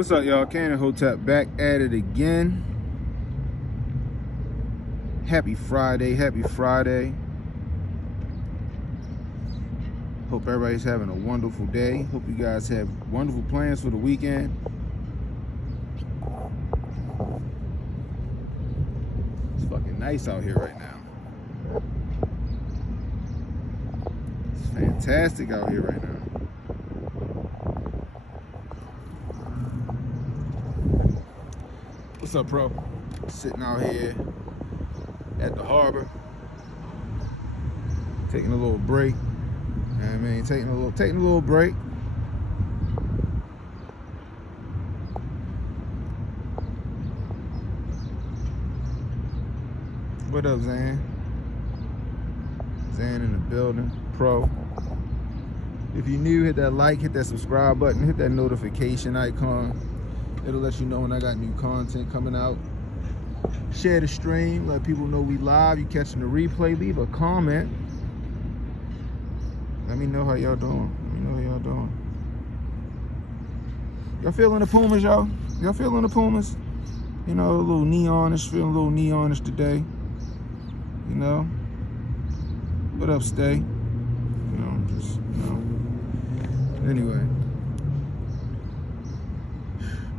What's up, y'all? Cannon Hotep back at it again. Happy Friday, happy Friday. Hope everybody's having a wonderful day. Hope you guys have wonderful plans for the weekend. It's fucking nice out here right now. It's fantastic out here right now. What's up, bro? Sitting out here at the harbor, taking a little break. You know what I mean? Taking a little break. What up, Zan? Zan in the building, pro. If you're new, hit that like, hit that subscribe button, hit that notification icon. It'll let you know when I got new content coming out. Share the stream, let people know we live. You catching the replay, leave a comment. Let me know how y'all doing. Y'all feeling the Pumas, y'all? Y'all feeling the Pumas? You know, a little neonish, feeling a little neonish today. You know? What up, Stay? Anyway.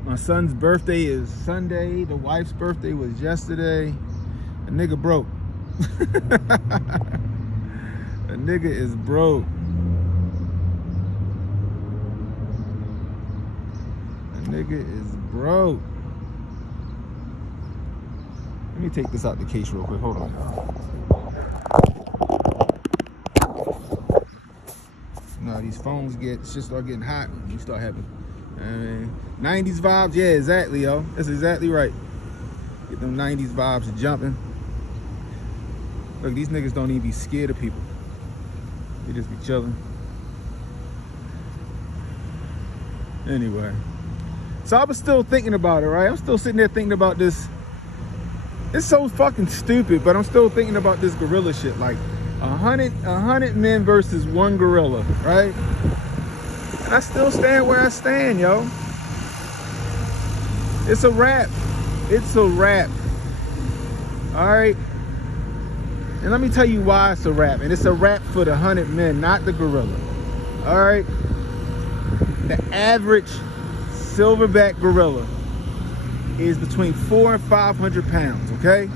My son's birthday is Sunday. The wife's birthday was yesterday. A nigga broke. A nigga is broke. A nigga is broke. Let me take this out the case real quick. Hold on. No, these phones shit start getting hot when you start having 90s vibes. Yeah, exactly, yo. That's exactly right. Get them 90s vibes jumping. Look, these niggas don't even be scared of people. They just be chilling. Anyway. So I was still thinking about it, right? I'm still sitting there thinking about this. It's so fucking stupid, but I'm still thinking about this gorilla shit. Like 100 men versus one gorilla, right? And I still stand where I stand, yo. It's a wrap. It's a wrap. All right? And let me tell you why it's a wrap. And it's a wrap for the 100 men, not the gorilla. All right? The average silverback gorilla is between 400 and 500 pounds, okay?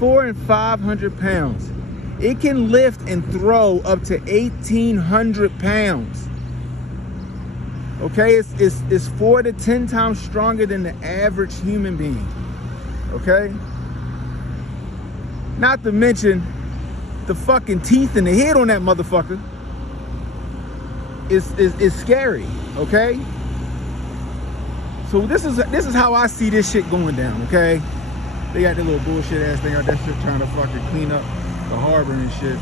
400 and 500 pounds. It can lift and throw up to 1,800 pounds. Okay, it's 4 to 10 times stronger than the average human being. Okay? Not to mention the fucking teeth in the head on that motherfucker is scary, okay? So this is how I see this shit going down, okay? They got their little bullshit ass thing out there shit trying to fucking clean up the harbor and shit.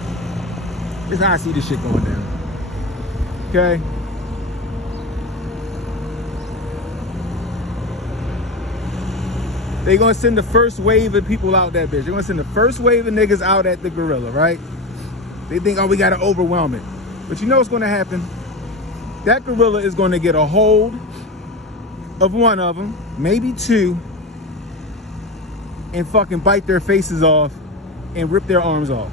This is how I see this shit going down. Okay? They gonna send the first wave of people out that bitch. They're gonna send the first wave of niggas out at the gorilla, right? They think, oh, we gotta overwhelm it. But you know what's gonna happen? That gorilla is gonna get a hold of one of them, maybe two, and fucking bite their faces off and rip their arms off.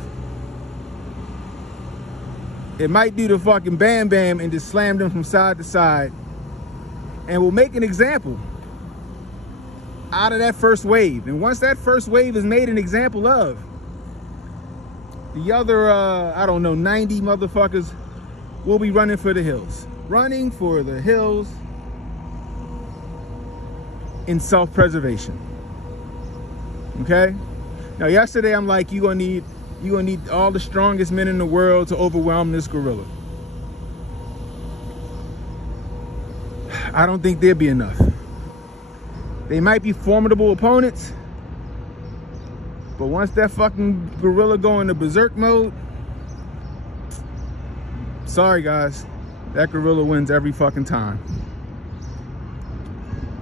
It might do the fucking bam bam and just slam them from side to side, and will make an example out of that first wave. And once that first wave is made an example of, the other, I don't know, 90 motherfuckers will be running for the hills. Running for the hills in self-preservation. Okay? Now, yesterday I'm like, you're gonna need all the strongest men in the world to overwhelm this gorilla. I don't think there'd be enough. They might be formidable opponents, but once that fucking gorilla go into berserk mode, sorry guys, that gorilla wins every fucking time.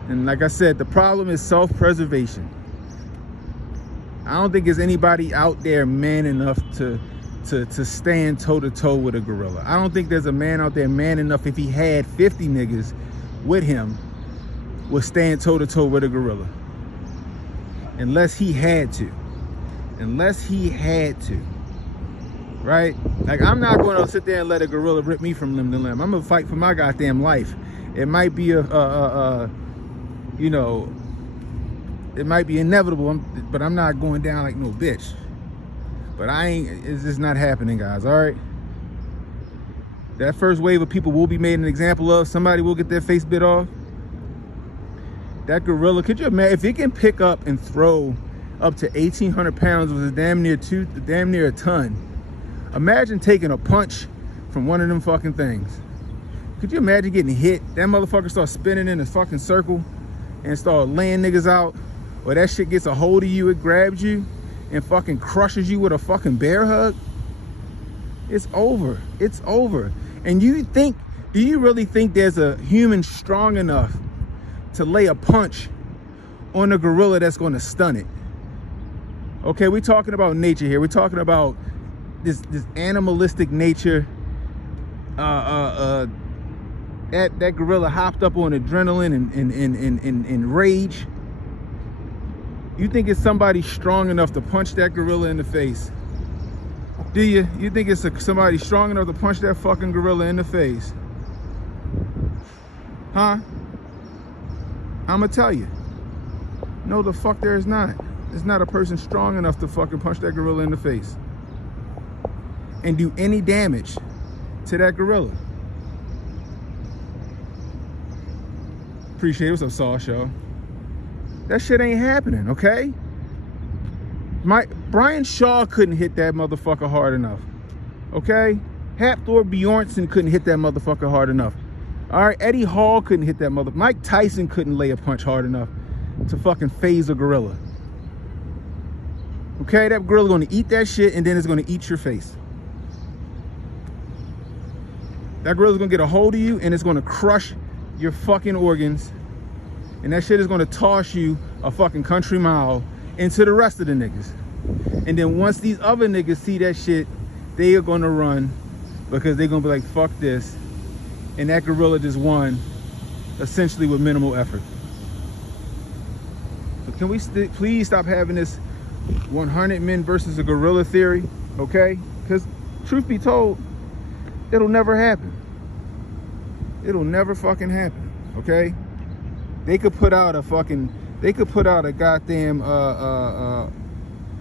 And like I said, the problem is self-preservation. I don't think there's anybody out there man enough to stand toe-to-toe with a gorilla. I don't think there's a man out there man enough, if he had 50 niggas with him, would stand toe-to-toe with a gorilla. Unless he had to. Unless he had to. Right? Like, I'm not going to sit there and let a gorilla rip me from limb to limb. I'm going to fight for my goddamn life. It might be you know, it might be inevitable, but I'm not going down like no bitch. But it's just not happening, guys, all right? That first wave of people will be made an example of. Somebody will get their face bit off. That gorilla, could you imagine, if it can pick up and throw up to 1,800 pounds, which is damn near a ton. Imagine taking a punch from one of them fucking things. Could you imagine getting hit? That motherfucker starts spinning in a fucking circle and start laying niggas out. Or that shit gets a hold of you, it grabs you and fucking crushes you with a fucking bear hug. It's over. It's over. And do you really think there's a human strong enough to lay a punch on a gorilla that's going to stun it? Okay, we're talking about nature here. We're talking about this animalistic nature. That gorilla hopped up on adrenaline and rage. You think it's somebody strong enough to punch that gorilla in the face? Do you? You think it's somebody strong enough to punch that fucking gorilla in the face? Huh? I'ma tell you. No, the fuck there is not. There's not a person strong enough to fucking punch that gorilla in the face and do any damage to that gorilla. Appreciate it. What's up, Saw Show? That shit ain't happening, okay? Brian Shaw couldn't hit that motherfucker hard enough, okay? Hafthor Bjornsson couldn't hit that motherfucker hard enough. All right, Eddie Hall couldn't hit that Mike Tyson couldn't lay a punch hard enough to fucking phase a gorilla. Okay, that gorilla's gonna eat that shit and then it's gonna eat your face. That gorilla's gonna get a hold of you and it's gonna crush your fucking organs. And that shit is gonna toss you a fucking country mile into the rest of the niggas. And then once these other niggas see that shit, they are gonna run because they're gonna be like, fuck this. And that gorilla just won, essentially with minimal effort. So can we please stop having this 100 men versus a gorilla theory, okay? Because truth be told, it'll never happen. It'll never fucking happen, okay? They could put out a goddamn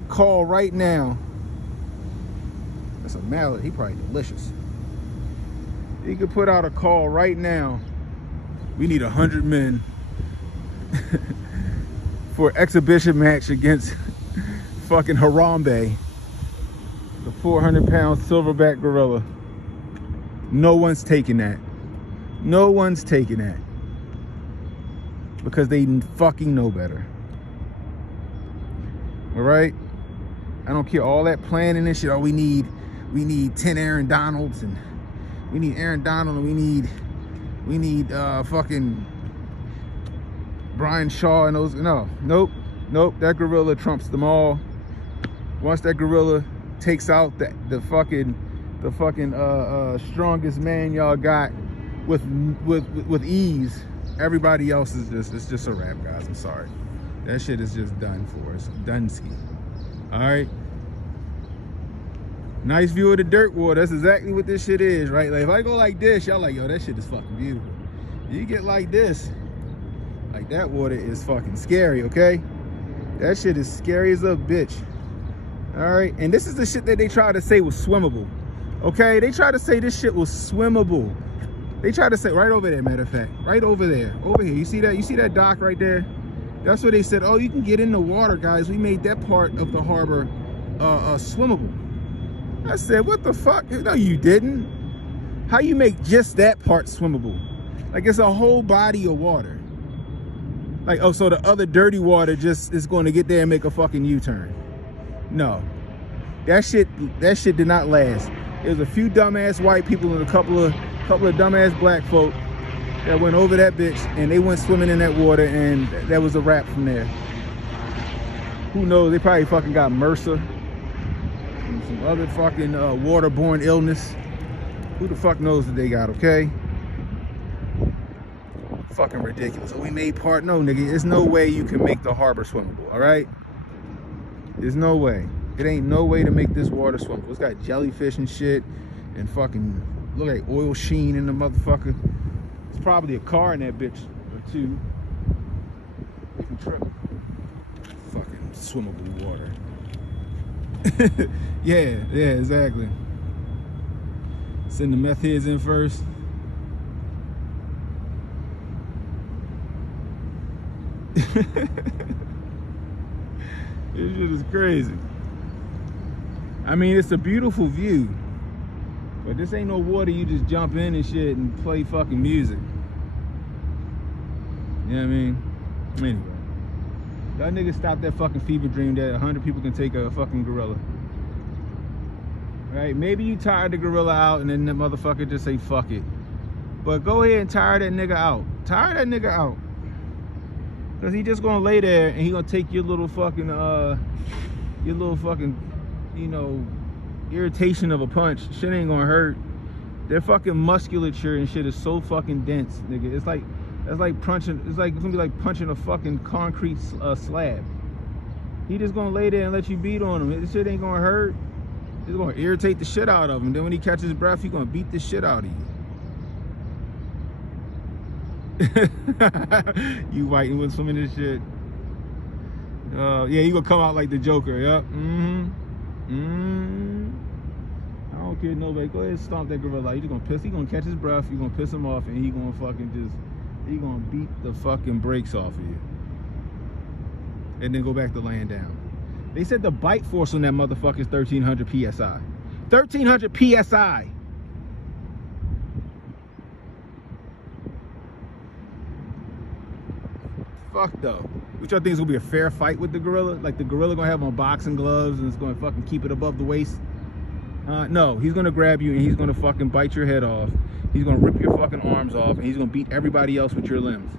call right now. That's a mallet. He probably delicious. He could put out a call right now. We need 100 men for exhibition match against fucking Harambe, the 400-pound silverback gorilla. No one's taking that. No one's taking that. Because they fucking know better. All right? I don't care all that planning and shit. Oh, we need 10 Aaron Donalds, and we need Aaron Donald, and we need fucking Brian Shaw and those. Nope. That gorilla trumps them all. Once that gorilla takes out the fucking strongest man y'all got with ease, everybody else is just a wrap, guys. I'm sorry. That shit is just done for us. Dunsky. All right. Nice view of the dirt water. That's exactly what this shit is, right? Like, if I go like this, y'all like, yo, that shit is fucking beautiful. You get like this, like that water is fucking scary, okay? That shit is scary as a bitch. All right. And this is the shit that they try to say was swimmable. Okay? They try to say this shit was swimmable. They try to say right over there, matter of fact. Right over there. Over here. You see that? You see that dock right there? That's where they said, oh, you can get in the water, guys. We made that part of the harbor swimmable. I said, what the fuck? No, you didn't. How you make just that part swimmable? Like, it's a whole body of water. Like, oh, so the other dirty water just is going to get there and make a fucking U-turn. No. That shit did not last. There was a few dumbass white people and a couple of dumbass black folk that went over that bitch, and they went swimming in that water, and that was a wrap from there. Who knows? They probably fucking got MRSA and some other fucking waterborne illness. Who the fuck knows what they got, okay? Fucking ridiculous. Oh, we made part. No, nigga, there's no way you can make the harbor swimmable, all right? There's no way. It ain't no way to make this water swimmable. It's got jellyfish and shit and fucking look like oil sheen in the motherfucker. It's probably a car in that bitch or two. Even trip. Fucking swimmable water. yeah, exactly. Send the meth heads in first. This shit is crazy. I mean, it's a beautiful view, but this ain't no water you just jump in and shit and play fucking music. You know what I mean? Anyway, y'all niggas stop that fucking fever dream that 100 people can take a fucking gorilla. Right? Maybe you tire the gorilla out and then the motherfucker just say fuck it. But go ahead and tire that nigga out. Tire that nigga out. Cause he just gonna lay there and he gonna take your little fucking you know, irritation of a punch. Shit ain't gonna hurt. Their fucking musculature and shit is so fucking dense, nigga. It's like punching. It's gonna be like punching a fucking concrete slab. He just gonna lay there and let you beat on him. This shit ain't gonna hurt. It's gonna irritate the shit out of him. Then when he catches his breath, he gonna beat the shit out of you. You whiting with some of this shit. Yeah, you gonna come out like the Joker. Yep. I don't care nobody. Go ahead and stomp that gorilla. You just gonna piss. He gonna catch his breath. You gonna piss him off, and he gonna fucking he gonna beat the fucking brakes off of you, and then go back to laying down. They said the bite force on that motherfucker is 1300 psi. 1300 psi. Fuck though. Which y'all think is gonna be a fair fight with the gorilla? Like the gorilla gonna have on boxing gloves and it's gonna fucking keep it above the waist? No, he's gonna grab you and he's gonna fucking bite your head off. He's gonna rip your fucking arms off and he's gonna beat everybody else with your limbs.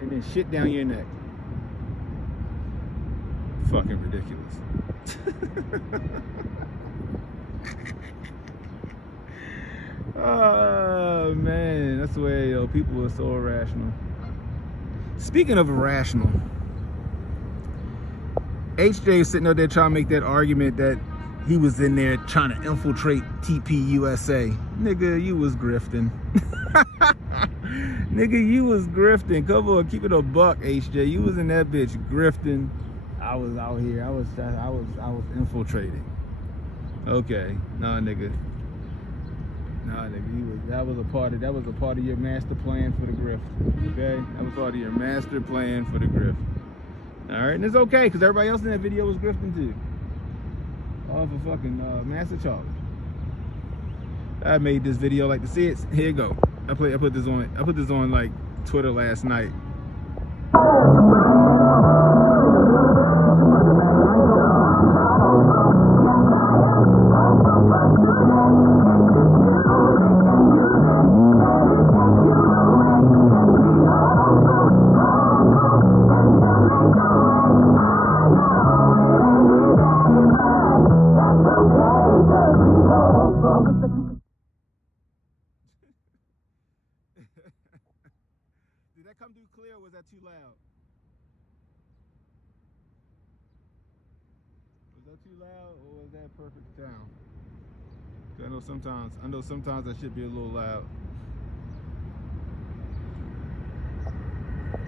And then shit down your neck. Fucking ridiculous. Oh man, that's the way, yo, people are so irrational. Speaking of irrational, HJ is sitting up there trying to make that argument that he was in there trying to infiltrate TP USA. Nigga, you was grifting. Nigga, you was grifting. Come on, keep it a buck, HJ. You was in that bitch grifting. I was out here. I was infiltrating. Okay, nah, nigga. Nah, nigga, that was a part of your master plan for the grift. Okay, that was part of your master plan for the grift. All right, and it's okay because everybody else in that video was grifting too. Off of fucking Master Charlie. I made this video, like to see it. Here you go. I put this on like Twitter last night. Did that come through clear or was that too loud? Was that too loud or was that perfect sound? I know sometimes that should be a little loud.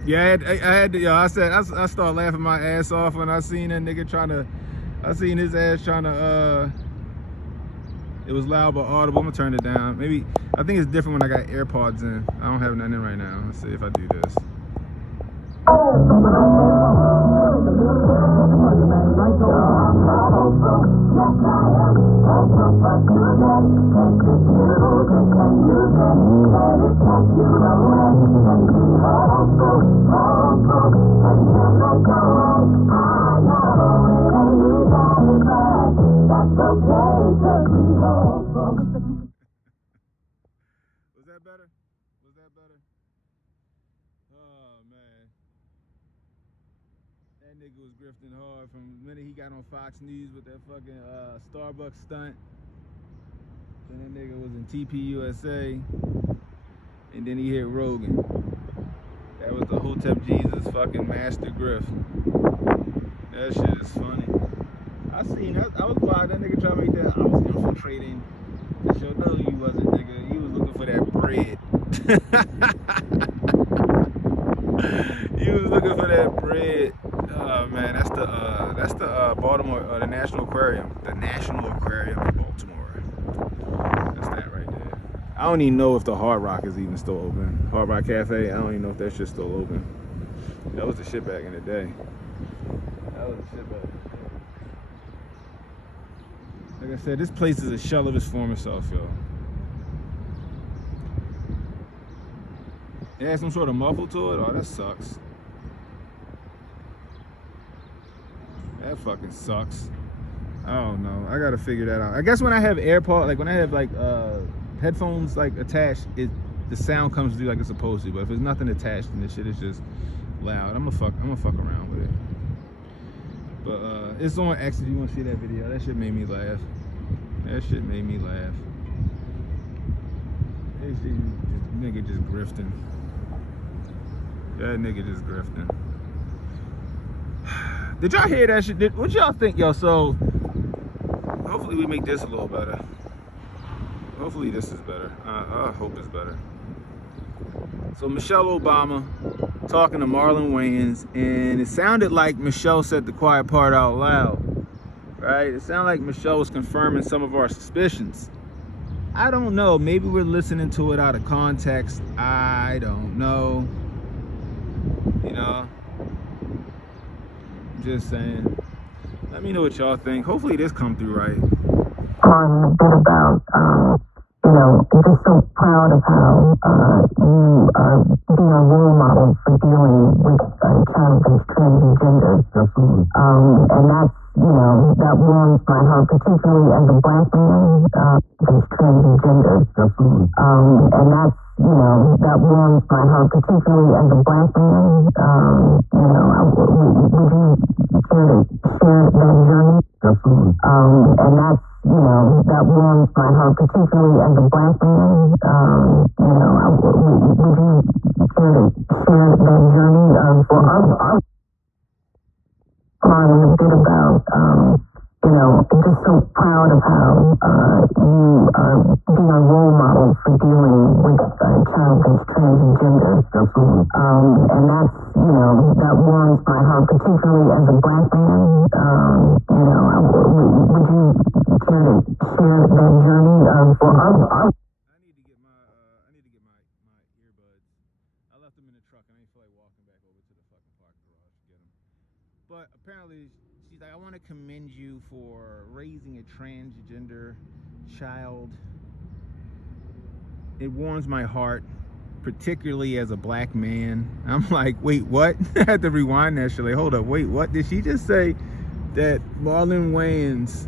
Yeah, I had to, I started laughing my ass off when I seen that nigga seen his ass trying to, it was loud but audible. I'm gonna turn it down. Maybe, I think it's different when I got AirPods in. I don't have nothing in right now. Let's see if I do this. Was that better? Was that better? Oh man. That nigga was grifting hard from the minute he got on Fox News with that fucking Starbucks stunt. To when that nigga was in TPUSA, and then he hit Rogan. That was the Hotep Jesus fucking master grift. That shit is funny. I seen that. I was glad that nigga tried to make that. I was infiltrating to show no you wasn't, nigga. You was looking for that bread. You was looking for that bread. Oh man, that's the Baltimore, the National Aquarium. The National Aquarium in Baltimore. That's that right there. I don't even know if the Hard Rock is even still open. Hard Rock Cafe, I don't even know if that shit's still open. That was the shit back in the day. That was the shit back in the day. Like I said, this place is a shell of its former self, yo. It has some sort of muffle to it? Oh, that sucks. That fucking sucks. I don't know. I gotta figure that out. I guess when I have AirPods, like when I have like headphones like attached, the sound comes through like it's supposed to. But if there's nothing attached, then this shit is just loud. I'm gonna fuck around with it. But it's on X if you want to see that video. That shit made me laugh. That shit made me laugh. That shit, nigga just grifting. That nigga just grifting. Did y'all hear that shit? What y'all think, yo? So hopefully we make this a little better. Hopefully this is better. I hope it's better. So Michelle Obama talking to Marlon Wayans, and it sounded like Michelle said the quiet part out loud, right? It sounded like Michelle was confirming some of our suspicions. I don't know. Maybe we're listening to it out of context. I don't know. You know? Just saying. Let me know what y'all think. Hopefully this come through right. A bit about, you know, I'm just so proud of how you are being a role model for dealing with challenges transgender. And that's, you know, that warms my heart, particularly as a black man who's transgender. And that's, you know, that warms my heart, particularly as a black man. You know, would you care to share that journey? And that's, you know, that warms my heart, particularly as a black man. You know, would you care to share that journey? Well, I'm a bit about, you know, I'm just so proud of how you are being a role model for dealing with challenges transgender. And that's, you know, that warms my heart, particularly as a black man. You know, would you care to share that journey? Well, I need to get my earbuds. I left them in the truck and I didn't feel like walking back over to the fucking parking garage to get them. But apparently she's like, I want to commend you for raising a transgender child. It warms my heart, particularly as a black man. I'm like, wait, what? I had to rewind that shit. Like, hold up, wait, what? Did she just say that Marlon Wayans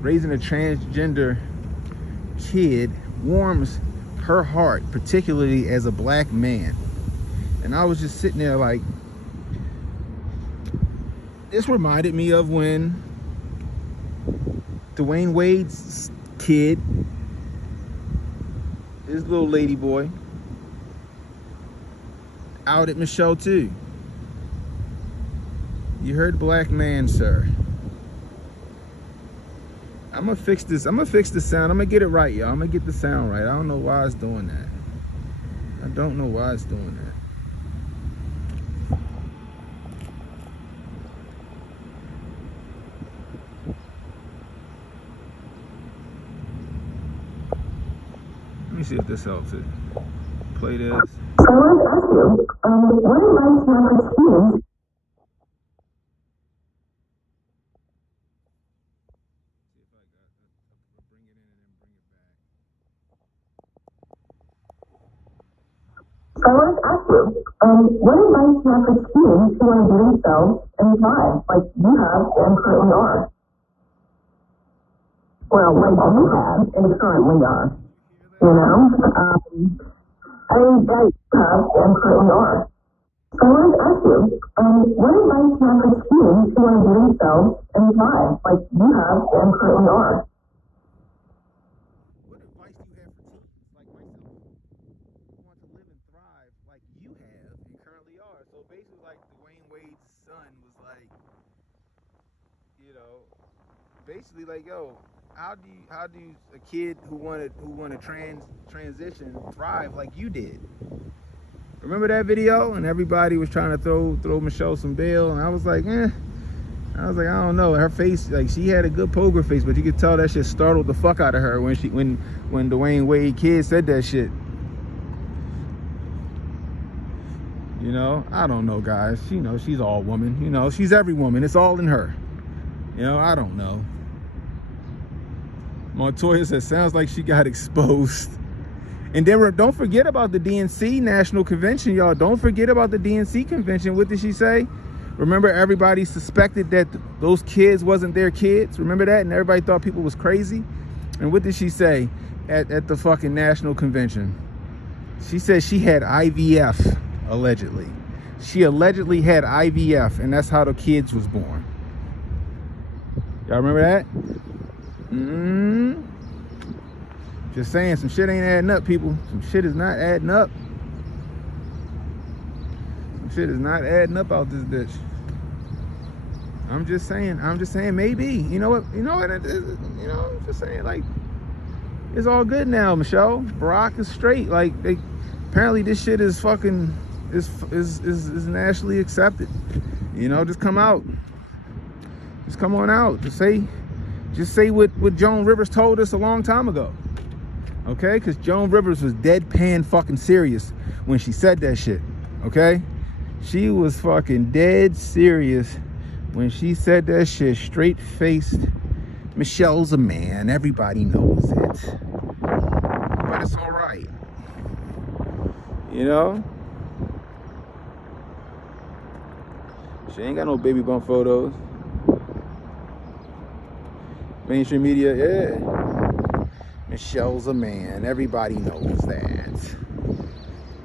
raising a transgender kid warms her heart, particularly as a black man? And I was just sitting there like, this reminded me of when Dwayne Wade's kid, his little lady boy, outed Michelle too. You heard black man, sir. I'm gonna fix this. I'm gonna fix the sound. I'm gonna get it right, y'all. I'm gonna get the sound right. I don't know why it's doing that. I don't know why it's doing that. Let me see if this helps it. Play this. So I wanted to ask you, what advice do you have for teens? So I wanted to ask you, what advice do you have for teens who want to be themselves and fly, like you have and currently are? Well, like you have and currently are. You know? I mean, that you have and currently are. So I wanted to ask you, what advice do you have for teens who want to be themselves and fly, like you have and currently are? basically like Dwayne Wade's son was like, you know, basically like, yo, how do a kid who wanted transition thrive like you did? Remember that video? And everybody was trying to throw Michelle some bail, and I was like, I don't know. Her face, like, she had a good poker face, but you could tell that shit startled the fuck out of her when Dwayne Wade kid said that shit. You know, I don't know, guys. You know, she's all woman. You know, she's every woman. It's all in her. You know, I don't know. Montoya says, sounds like she got exposed. And then don't forget about the DNC National Convention, y'all. Don't forget about the DNC convention. What did she say? Remember, everybody suspected that those kids wasn't their kids. Remember that? And everybody thought people was crazy. And what did she say at the fucking national convention? She said she had IVF, allegedly. She allegedly had IVF, and that's how the kids was born. Y'all remember that? Just saying, some shit ain't adding up, people. Some shit is not adding up. Some shit is not adding up out this bitch. I'm just saying, maybe. You know what? I'm just saying, like, it's all good now, Michelle. Barack is straight. Like, apparently this shit is fucking, is nationally accepted. You know, just come out. Just come on out. Just say what Joan Rivers told us a long time ago. Okay? Because Joan Rivers was deadpan fucking serious when she said that shit. Okay? She was fucking dead serious when she said that shit. Straight-faced. Michelle's a man. Everybody knows it. But it's all right. You know? She ain't got no baby bump photos. Mainstream media, yeah. Michelle's a man. Everybody knows that.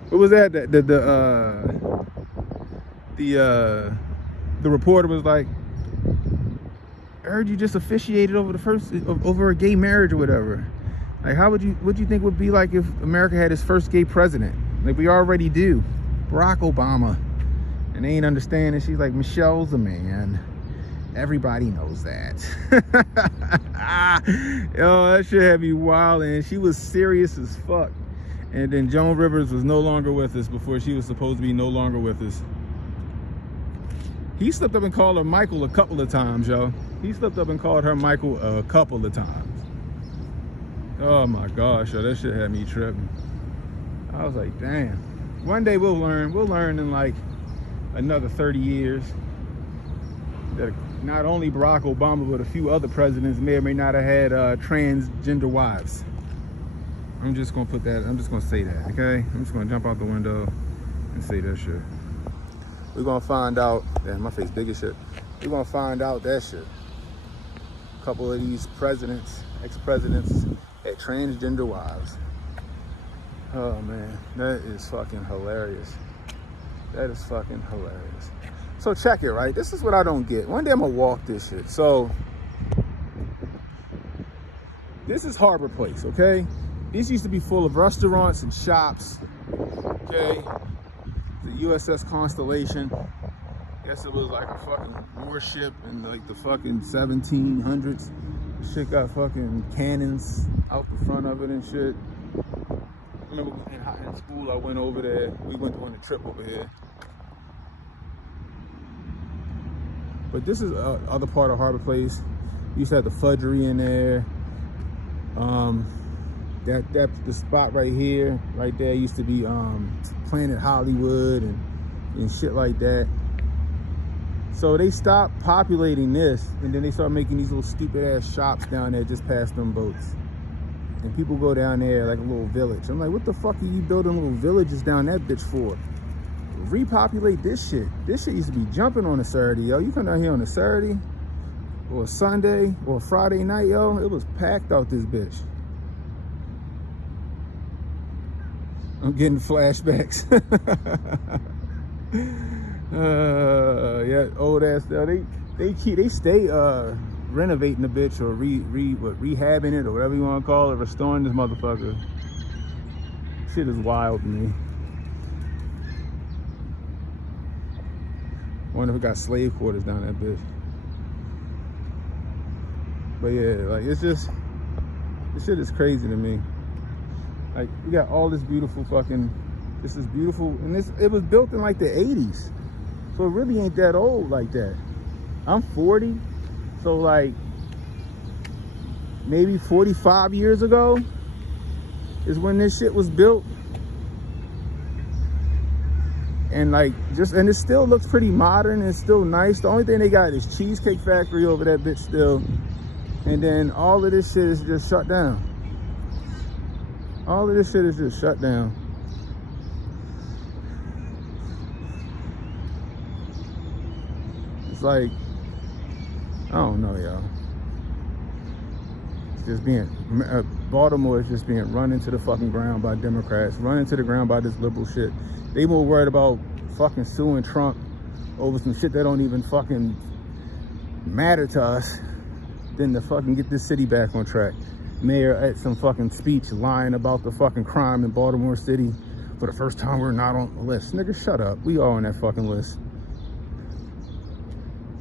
What was that? The reporter was like, I heard you just officiated over a gay marriage or whatever. Like, what do you think would be like if America had its first gay president? Like, we already do. Barack Obama. And they ain't understanding. She's like, Michelle's a man. Everybody knows that. Yo, that shit had me wild, and she was serious as fuck. And then Joan Rivers was no longer with us before she was supposed to be no longer with us. He slipped up and called her Michael a couple of times, yo. He slipped up and called her Michael a couple of times. Oh my gosh, yo, that shit had me tripping. I was like, damn. One day we'll learn. We'll learn in like another 30 years that not only Barack Obama, but a few other presidents may or may not have had transgender wives. I'm just gonna put that, I'm just gonna say that, okay? I'm just gonna jump out the window and say that shit. We're gonna find out, damn, my face big as shit. We're gonna find out that shit. A couple of these presidents, ex-presidents, had transgender wives. Oh man, that is fucking hilarious. That is fucking hilarious. So check it, right? This is what I don't get. One day I'm gonna walk this shit. So this is Harbor Place, okay? This used to be full of restaurants and shops, okay? The USS Constellation. Guess it was like a fucking warship in like the fucking 1700s. Shit got fucking cannons out the front of it and shit. I remember in school I went over there. We went on a trip over here. But this is other part of Harbor Place. You used to have the Fudgery in there. The spot right here, right there, used to be Planet Hollywood and shit like that. So they stopped populating this, and then they started making these little stupid ass shops down there just past them boats. And people go down there like a little village. I'm like, what the fuck are you building little villages down that bitch for? Repopulate this shit. This shit used to be jumping on a Saturday, yo. You come down here on a Saturday or a Sunday or a Friday night, yo, it was packed out this bitch. I'm getting flashbacks. Yeah, old ass stuff. They stay renovating the bitch or rehabbing it or whatever you want to call it, restoring this motherfucker. Shit is wild to me. Wonder if it got slave quarters down that bitch. But yeah, like it's just, this shit is crazy to me. Like we got all this beautiful fucking, this is beautiful, and it was built in like the 80s. So it really ain't that old like that. I'm 40, so like maybe 45 years ago is when this shit was built. And like and it still looks pretty modern and still nice. The only thing they got is Cheesecake Factory over that bitch still. And then all of this shit is just shut down. All of this shit is just shut down. It's like, I don't know, y'all. It's just being, Baltimore is just being run into the fucking ground by Democrats, run into the ground by this liberal shit. They more worried about fucking suing Trump over some shit that don't even fucking matter to us than to fucking get this city back on track. Mayor at some fucking speech lying about the fucking crime in Baltimore City. For the first time, we're not on the list. Nigga, shut up. We are on that fucking list.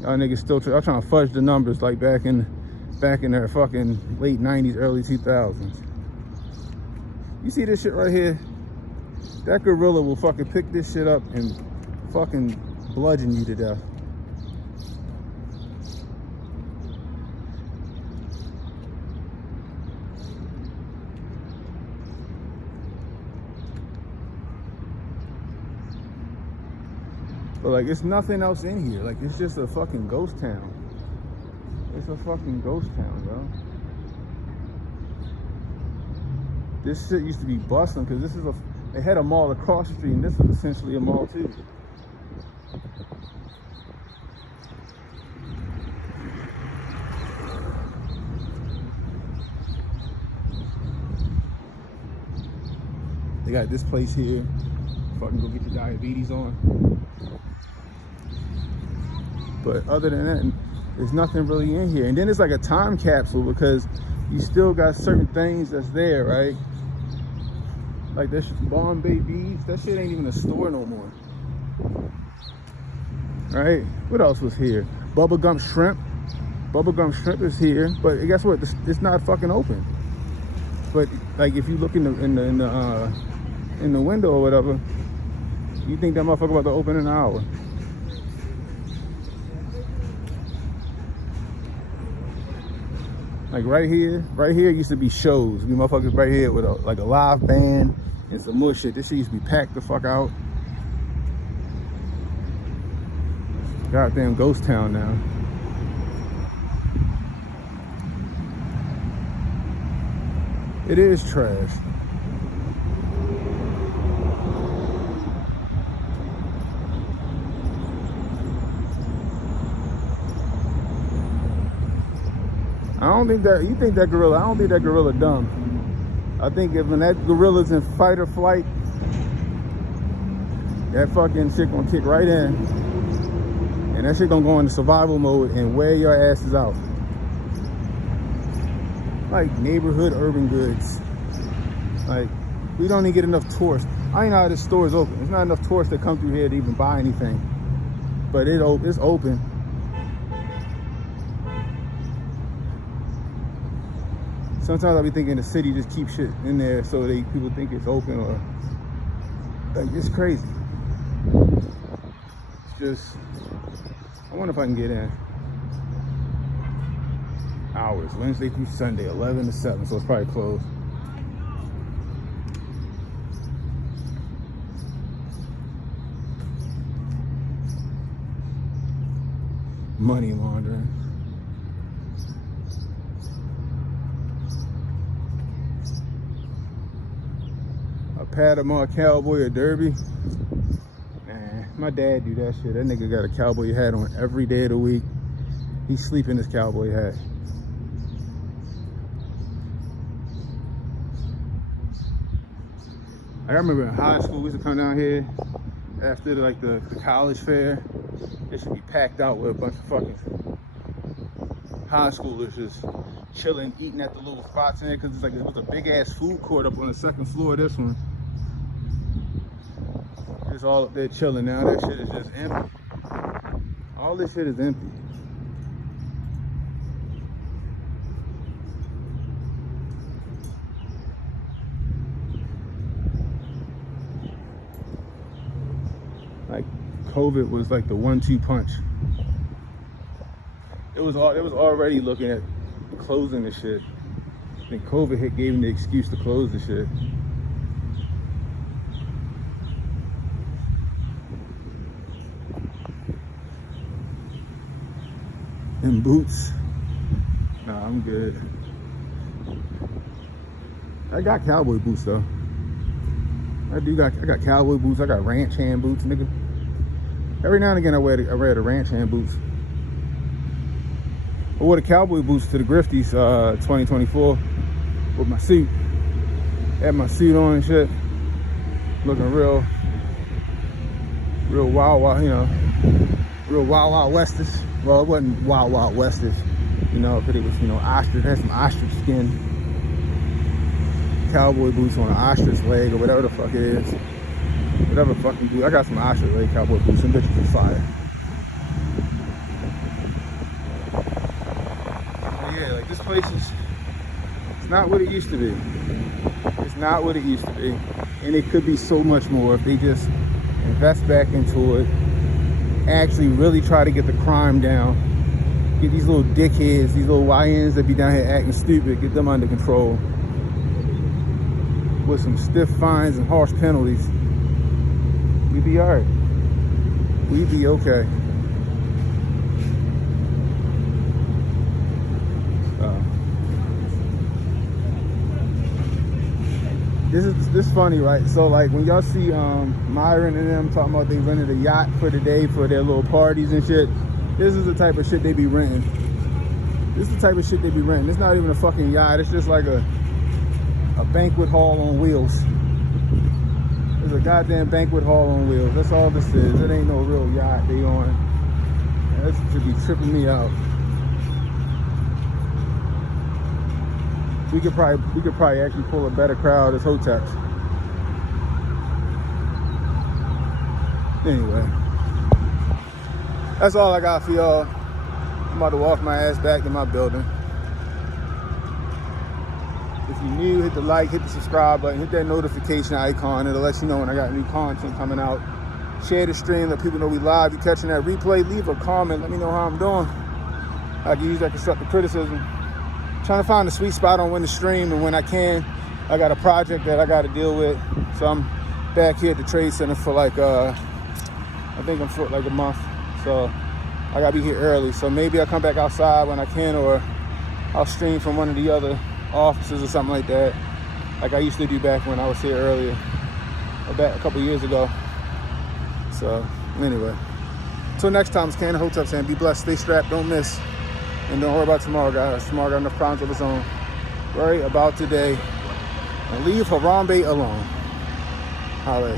Y'all niggas still I'm trying to fudge the numbers like back in their fucking late 90s, early 2000s. You see this shit right here? That gorilla will fucking pick this shit up and fucking bludgeon you to death. But like, it's nothing else in here. Like, it's just a fucking ghost town. It's a fucking ghost town, bro. This shit used to be bustling because this is they had a mall across the street, and this is essentially a mall too. They got this place here. Fucking go get your diabetes on. But other than that, there's nothing really in here. And then it's like a time capsule because you still got certain things that's there, right? Like this Bombay Beads, that shit ain't even a store no more. Right? What else was here? Bubblegum Shrimp. Bubblegum Shrimp is here, but guess what? It's not fucking open. But like if you look in the window or whatever, you think that motherfucker about to open in an hour. Like right here used to be shows. We motherfuckers right here with like a live band and some more shit. This shit used to be packed the fuck out. Goddamn ghost town now. It is trash. I don't think that, you think that gorilla, I don't think that gorilla dumb. I think if when that gorilla's in fight or flight, that fucking shit gonna kick right in. And that shit gonna go into survival mode and wear your asses out. Like neighborhood urban goods. Like, we don't even get enough tourists. I ain't know how this store is open. There's not enough tourists that come through here to even buy anything. But it's open. Sometimes I'll be thinking the city just keeps shit in there so people think it's open, or like, it's crazy. It's just, I wonder if I can get in. Hours, Wednesday through Sunday, 11 to 7, so it's probably closed. Money laundering. Panama cowboy or derby. Man, my dad do that shit. That nigga got a cowboy hat on every day of the week. He sleep in his cowboy hat. I remember in high school, we used to come down here after the college fair. It should be packed out with a bunch of fucking high schoolers just chilling, eating at the little spots in there, because it was a big ass food court up on the second floor of this one. It's all up there chilling now. That shit is just empty. All this shit is empty. Like COVID was like the 1-2 punch. It was already looking at closing the shit. Then COVID hit, gave them the excuse to close the shit. And boots. Nah, I'm good. I got cowboy boots though. I got cowboy boots. I got ranch hand boots, nigga. Every now and again I wear the ranch hand boots. I wore the cowboy boots to the Grifties 2024 with my suit. Had my suit on and shit. Looking real wild, you know, real wild westish. Well, it wasn't wild westish, you know, because it was, you know, ostrich. It had some ostrich skin. Cowboy boots on an ostrich leg or whatever the fuck it is. Whatever fucking boot. I got some ostrich leg cowboy boots. Some bitches are fire. But yeah, like this place is, it's not what it used to be. It's not what it used to be. And it could be so much more if they just invest back into it. Actually really try to get the crime down. Get these little dickheads, these little YNs that be down here acting stupid, get them under control. With some stiff fines and harsh penalties, we be alright. We be okay. This is funny, right? So like when y'all see Myron and them talking about they rented a yacht for the day for their little parties and shit, this is the type of shit they be renting. This is the type of shit they be renting. It's not even a fucking yacht. It's just like a banquet hall on wheels. It's a goddamn banquet hall on wheels. That's all this is. It ain't no real yacht they on. That should be tripping me out. We could probably actually pull a better crowd as Hoteps. Anyway, that's all I got for y'all. I'm about to walk my ass back to my building. If you're new, hit the like, hit the subscribe button, hit that notification icon. It'll let you know when I got new content coming out. Share the stream, let people know we live. You catching that replay, leave a comment, let me know how I'm doing. I can use that constructive criticism. Trying to find a sweet spot on when to stream and when I can. I got a project that I got to deal with. So I'm back here at the Trade Center for like, I think I'm for like a month. So I got to be here early. So maybe I'll come back outside when I can, or I'll stream from one of the other offices or something like that, like I used to do back when I was here earlier, or back a couple years ago. So anyway, until next time, it's Ken Hotep saying be blessed, stay strapped, don't miss, and don't worry about tomorrow, guys. Tomorrow got enough problems of its own. Worry about today and leave Harambe alone. Holla.